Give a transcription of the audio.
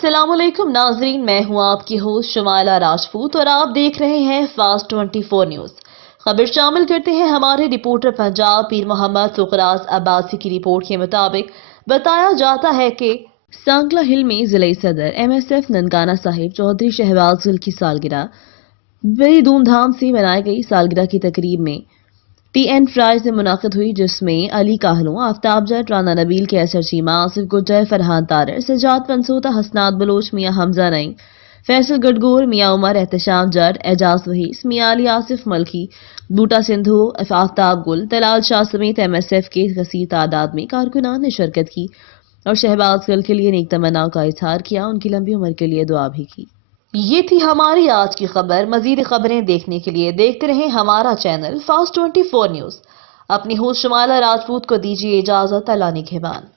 अस्सलामुअलैकुम नाजरीन, मैं हूं आपकी होस्ट शुमाइला राजपूत और आप देख रहे हैं फास्ट 24 न्यूज। खबर शामिल करते हैं हमारे रिपोर्टर पंजाब पीर मोहम्मद सुखराज अब्बासी की रिपोर्ट के मुताबिक बताया जाता है कि सांगला हिल में जिले सदर MSF ननकाना साहिब चौधरी शहबाज गिल की सालगिरह बड़ी धूमधाम से मनाई गई। सालगिरह की तकरीब में TN प्राइज में मुनाकिद हुई, जिसमें अली काहलों, आफ्ताब जट, राना नबील, कैसर चीमा, आसिफ गुज्जर, फरहान तारर, सजाद पंसोता, हसनात बलोच, मियाँ हमजा नईम, फैसल गडगोर, मियाँ उमर, एहतशाम जट, एजाज वहीस, मियाँ अली आसिफ मलकी, बूटा सिंधु, आफ्ताब गुल, तलाल शाह समेत MSF के कसीर तादाद में कारकुनान ने शिरकत की और शहबाज गिल के लिए नेक तमन्नाओं का इजहार किया, उनकी लंबी उम्र के लिए दुआ भी की। ये थी हमारी आज की खबर। मजीद खबरें देखने के लिए देखते रहें हमारा चैनल फास्ट 24 न्यूज। अपनी होस्ट शुमाइला राजपूत को दीजिए इजाजत। अल्लाह निगहबान।